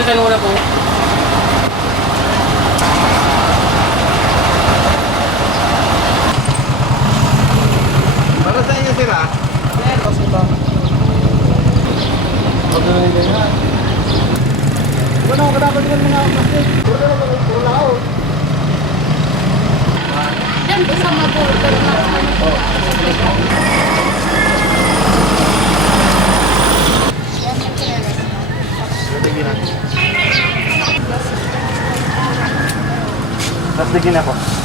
Pagalitan mo na po. Para sa inyo sila? Ayan, kasi ito. Pagalitan na. Wala ko dapat din mga plastic. Wala ako. Yan po sa mabuter na ano po. Yan yung kinelas na. Tapos digin ako.